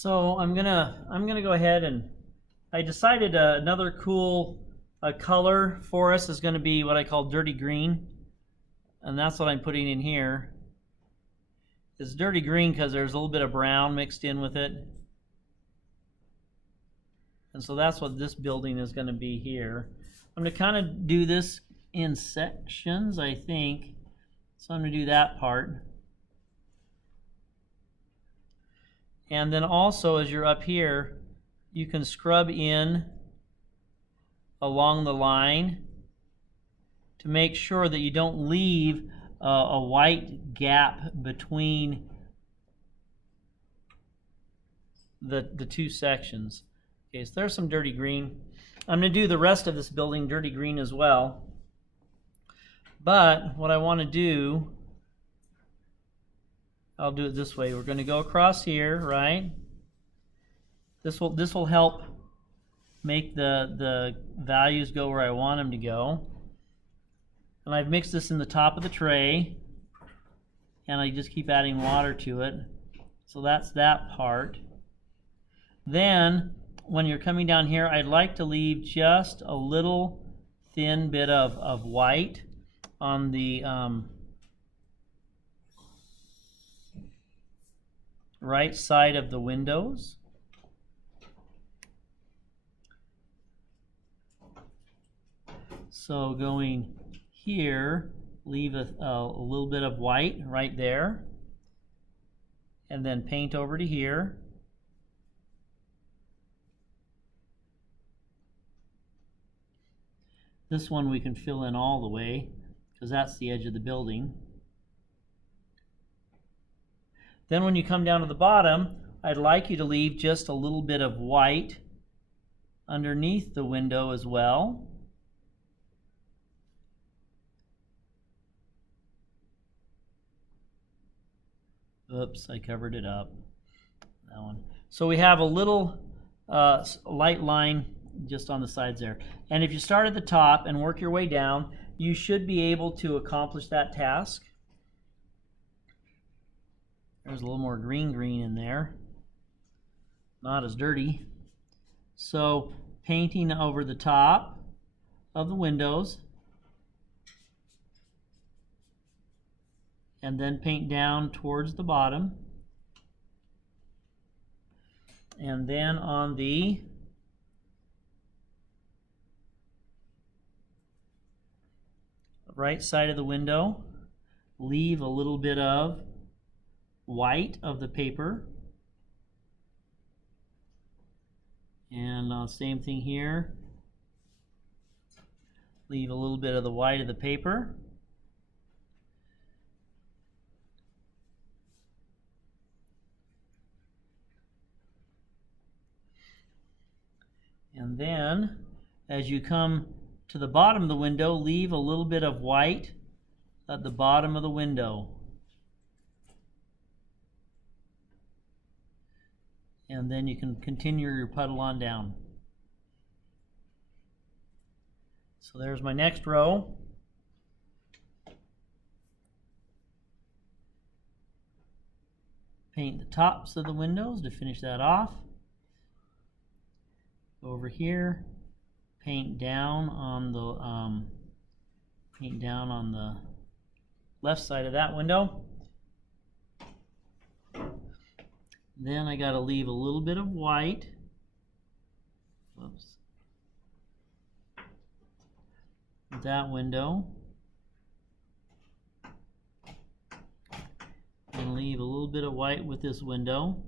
So I'm gonna go ahead and I decided another cool color for us is going to be what I call dirty green, and that's what I'm putting in here. It's dirty green because there's a little bit of brown mixed in with it, and so that's what this building is going to be here. I'm going to kind of do this in sections, I think. So I'm going to do that part. And then also, as you're up here, you can scrub in along the line to make sure that you don't leave a white gap between the two sections. Okay, so there's some dirty green. I'm going to do the rest of this building dirty green as well. But what I want to do, I'll do it this way. We're going to go across here, right? This will help make the values go where I want them to go. And I've mixed this in the top of the tray, and I just keep adding water to it. So that's that part. Then when you're coming down here, I'd like to leave just a little thin bit of white on the right side of the windows. So going here, leave a little bit of white right there, and then paint over to here. This one we can fill in all the way because that's the edge of the building. Then when you come down to the bottom, I'd like you to leave just a little bit of white underneath the window as well. Oops, I covered it up. That one. So we have a little light line just on the sides there. And if you start at the top and work your way down, you should be able to accomplish that task. There's a little more green in there. Not as dirty. So painting over the top of the windows, and then paint down towards the bottom. And then on the right side of the window, leave a little bit of white of the paper. And same thing here. Leave a little bit of the white of the paper. And then, as you come to the bottom of the window, leave a little bit of white at the bottom of the window. And then you can continue your puddle on down. So there's my next row. Paint the tops of the windows to finish that off. Over here, paint down on the left side of that window. Then I got to leave a little bit of white. Whoops. That window. And leave a little bit of white with this window.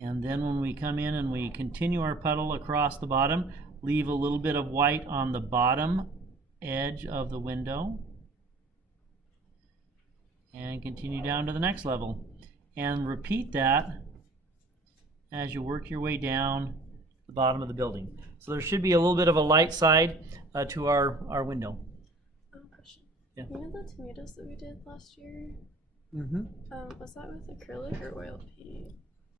And then when we come in and we continue our puddle across the bottom, leave a little bit of white on the bottom edge of the window. And continue down to the next level. And repeat that as you work your way down the bottom of the building. So there should be a little bit of a light side to our window. Question. Yeah. You know the tomatoes that we did last year? Mm-hmm. Was that with acrylic or oil paint?